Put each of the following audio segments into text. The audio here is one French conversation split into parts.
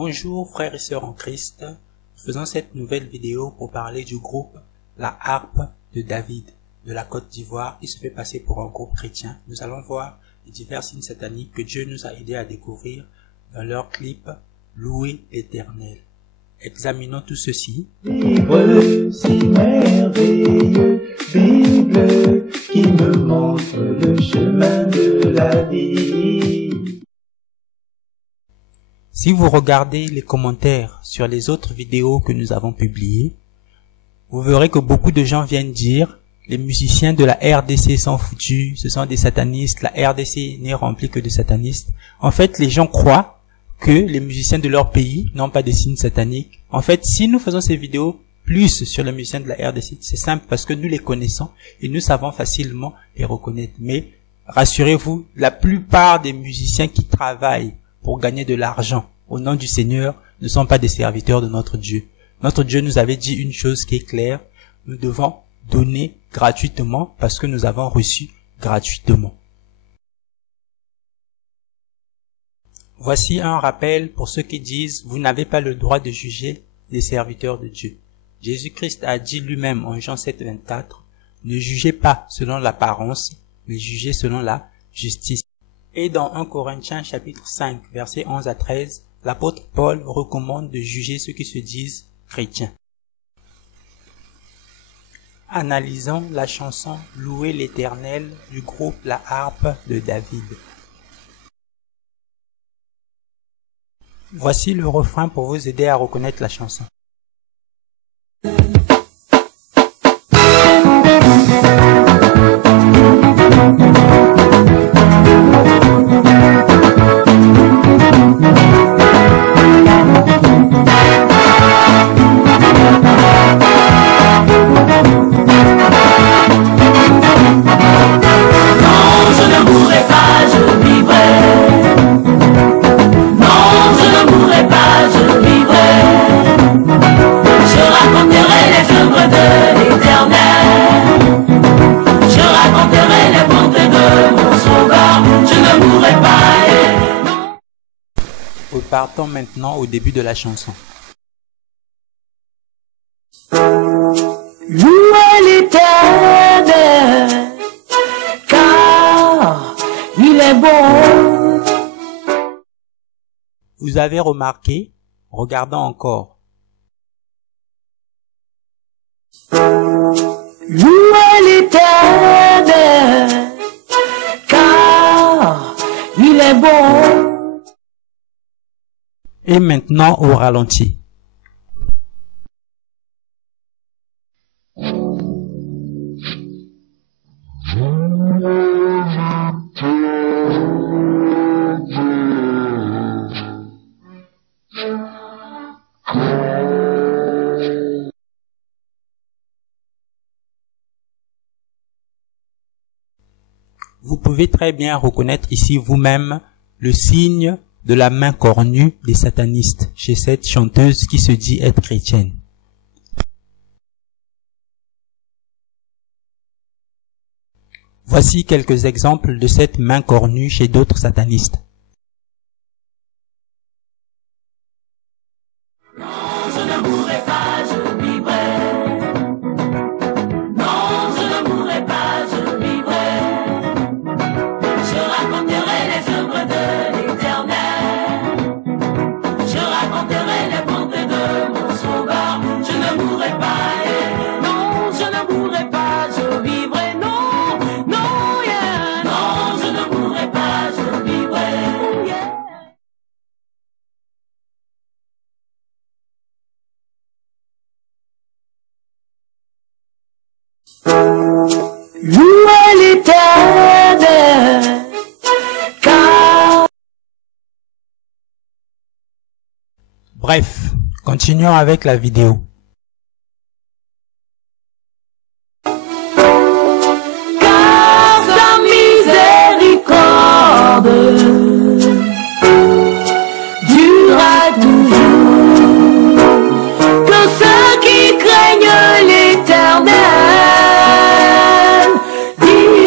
Bonjour frères et sœurs en Christ, nous faisons cette nouvelle vidéo pour parler du groupe La Harpe de David de la Côte d'Ivoire qui se fait passer pour un groupe chrétien. Nous allons voir les divers signes sataniques que Dieu nous a aidés à découvrir dans leur clip Louer l'Éternel. Examinons tout ceci. Livre si merveilleux, Bible qui me montre le chemin de la vie. Si vous regardez les commentaires sur les autres vidéos que nous avons publiées, vous verrez que beaucoup de gens viennent dire les musiciens de la RDC sont foutus, ce sont des satanistes, la RDC n'est remplie que de satanistes. En fait, les gens croient que les musiciens de leur pays n'ont pas de signes sataniques. En fait, si nous faisons ces vidéos plus sur les musiciens de la RDC, c'est simple parce que nous les connaissons et nous savons facilement les reconnaître. Mais rassurez-vous, la plupart des musiciens qui travaillent pour gagner de l'argent au nom du Seigneur ne sont pas des serviteurs de notre Dieu. Notre Dieu nous avait dit une chose qui est claire, nous devons donner gratuitement parce que nous avons reçu gratuitement. Voici un rappel pour ceux qui disent « Vous n'avez pas le droit de juger les serviteurs de Dieu ». Jésus-Christ a dit lui-même en Jean 7, 24 « Ne jugez pas selon l'apparence, mais jugez selon la justice ». Et dans 1 Corinthiens chapitre 5, versets 11 à 13, l'apôtre Paul recommande de juger ceux qui se disent chrétiens. Analysons la chanson « Louer l'Éternel » du groupe La Harpe de David. Voici le refrain pour vous aider à reconnaître la chanson. Partons maintenant au début de la chanson. Louez l'Éternel, car il est bon. Vous avez remarqué? Regardons encore. Louez l'Éternel, car il est bon. Et maintenant au ralenti. Vous pouvez très bien reconnaître ici vous-même le signe de la main cornue des satanistes chez cette chanteuse qui se dit être chrétienne. Voici quelques exemples de cette main cornue chez d'autres satanistes. Louez l'Éternel, car... Bref, continuons avec la vidéo. Car sa miséricorde durera toujours, que ceux qui craignent l'Éternel disent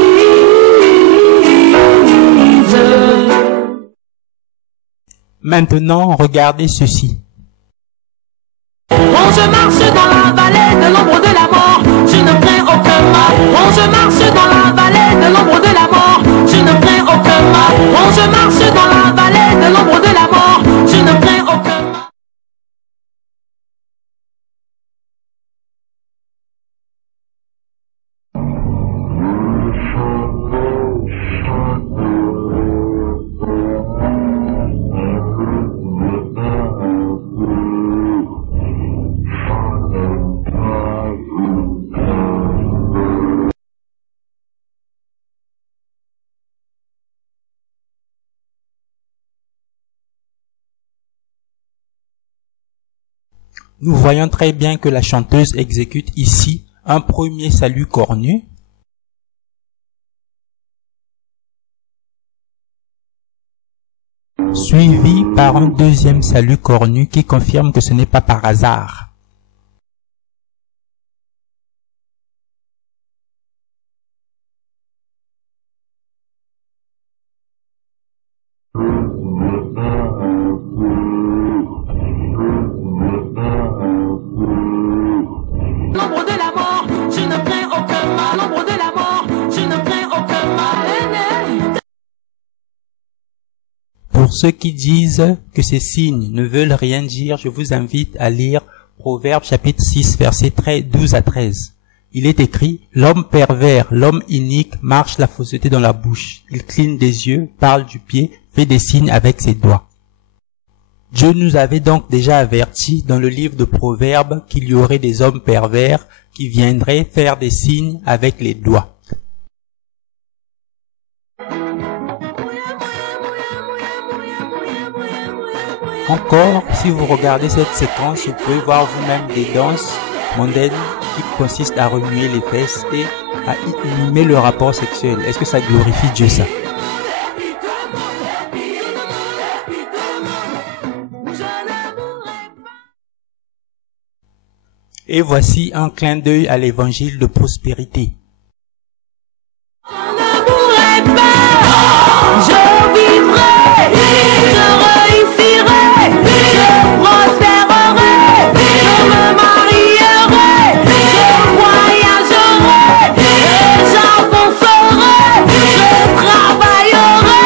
Maintenant, regardez ceci. Oh, je marche dans la vallée de l'ombre de la mort, je ne crains aucun mal. Oh, je marche dans la vallée de l'ombre de la mort, je ne crains aucun mal. Oh, je marche dans la vallée de l'ombre de la mort, je ne crains aucun mal. Nous voyons très bien que la chanteuse exécute ici un premier salut cornu, suivi par un deuxième salut cornu qui confirme que ce n'est pas par hasard. L'ombre de la mort, je ne crains aucun mal. L'ombre de la mort, je ne crains aucun mal. Pour ceux qui disent que ces signes ne veulent rien dire, je vous invite à lire Proverbes chapitre 6 versets 12 à 13. Il est écrit, l'homme pervers, l'homme inique marche la fausseté dans la bouche. Il cligne des yeux, parle du pied, fait des signes avec ses doigts. Dieu nous avait donc déjà averti dans le livre de Proverbes qu'il y aurait des hommes pervers qui viendraient faire des signes avec les doigts. Encore, si vous regardez cette séquence, vous pouvez voir vous-même des danses mondaines qui consistent à remuer les fesses et à imiter le rapport sexuel. Est-ce que ça glorifie Dieu, ça? Et voici un clin d'œil à l'évangile de prospérité. Je ne mourrai pas, je vivrai, je réussirai, je prospérerai, je me marierai, je voyagerai, et j'avancerai, je travaillerai,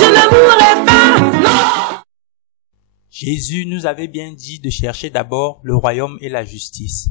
je ne mourrai pas, non. Jésus nous avait bien dit de chercher d'abord le royaume et la justice.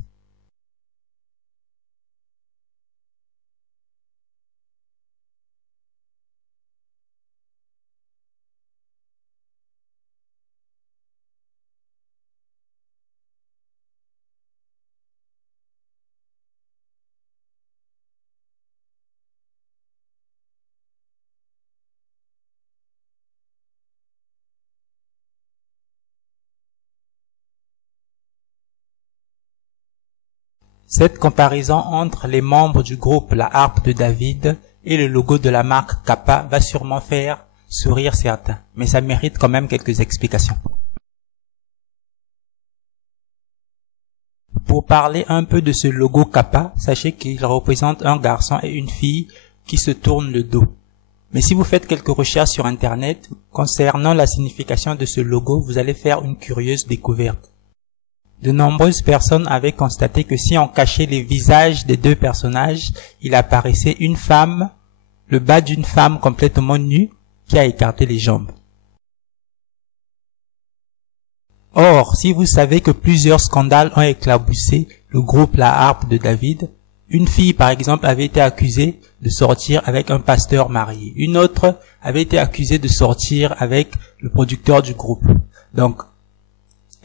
Cette comparaison entre les membres du groupe La Harpe de David et le logo de la marque Kappa va sûrement faire sourire certains, mais ça mérite quand même quelques explications. Pour parler un peu de ce logo Kappa, sachez qu'il représente un garçon et une fille qui se tournent le dos. Mais si vous faites quelques recherches sur Internet concernant la signification de ce logo, vous allez faire une curieuse découverte. De nombreuses personnes avaient constaté que si on cachait les visages des deux personnages, il apparaissait une femme, le bas d'une femme complètement nue, qui a écarté les jambes. Or, si vous savez que plusieurs scandales ont éclaboussé le groupe La Harpe de David, une fille par exemple avait été accusée de sortir avec un pasteur marié. Une autre avait été accusée de sortir avec le producteur du groupe. Donc,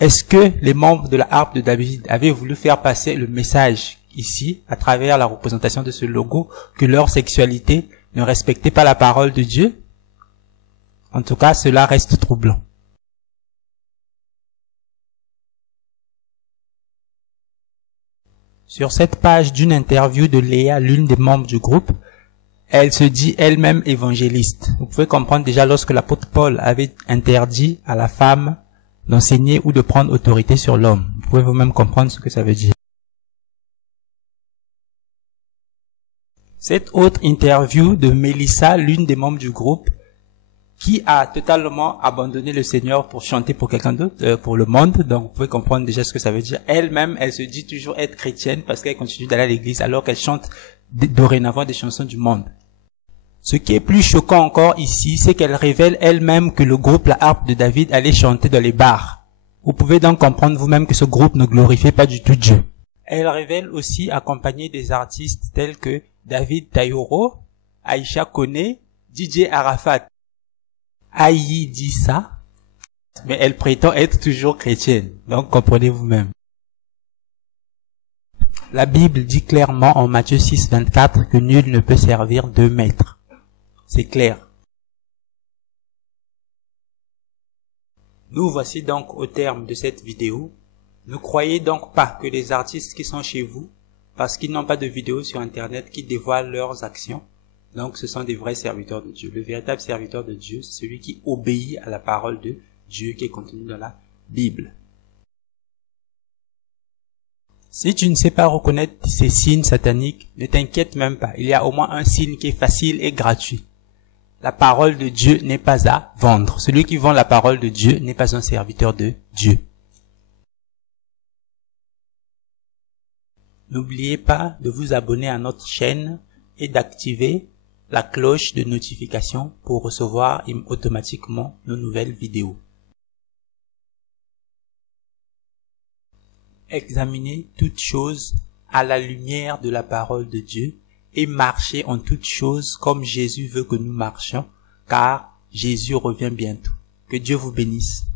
est-ce que les membres de la Harpe de David avaient voulu faire passer le message ici, à travers la représentation de ce logo, que leur sexualité ne respectait pas la parole de Dieu? En tout cas, cela reste troublant. Sur cette page d'une interview de Léa, l'une des membres du groupe, elle se dit elle-même évangéliste. Vous pouvez comprendre déjà lorsque l'apôtre Paul avait interdit à la femme d'enseigner ou de prendre autorité sur l'homme. Vous pouvez vous-même comprendre ce que ça veut dire. Cette autre interview de Mélissa, l'une des membres du groupe, qui a totalement abandonné le Seigneur pour chanter pour quelqu'un d'autre, pour le monde. Donc, vous pouvez comprendre déjà ce que ça veut dire. Elle-même, elle se dit toujours être chrétienne parce qu'elle continue d'aller à l'église alors qu'elle chante dorénavant des chansons du monde. Ce qui est plus choquant encore ici, c'est qu'elle révèle elle-même que le groupe La Harpe de David allait chanter dans les bars. Vous pouvez donc comprendre vous-même que ce groupe ne glorifiait pas du tout Dieu. Elle révèle aussi accompagner des artistes tels que David Tayoro, Aïcha Kone, DJ Arafat. Aïe dit ça, mais elle prétend être toujours chrétienne. Donc comprenez vous-même. La Bible dit clairement en Matthieu 6, 24 que nul ne peut servir deux maîtres. C'est clair. Nous voici donc au terme de cette vidéo. Ne croyez donc pas que les artistes qui sont chez vous, parce qu'ils n'ont pas de vidéos sur Internet qui dévoilent leurs actions, donc ce sont des vrais serviteurs de Dieu. Le véritable serviteur de Dieu, c'est celui qui obéit à la parole de Dieu qui est contenue dans la Bible. Si tu ne sais pas reconnaître ces signes sataniques, ne t'inquiète même pas. Il y a au moins un signe qui est facile et gratuit. La parole de Dieu n'est pas à vendre. Celui qui vend la parole de Dieu n'est pas un serviteur de Dieu. N'oubliez pas de vous abonner à notre chaîne et d'activer la cloche de notification pour recevoir automatiquement nos nouvelles vidéos. Examinez toutes choses à la lumière de la parole de Dieu et marchez en toutes choses comme Jésus veut que nous marchions, car Jésus revient bientôt. Que Dieu vous bénisse.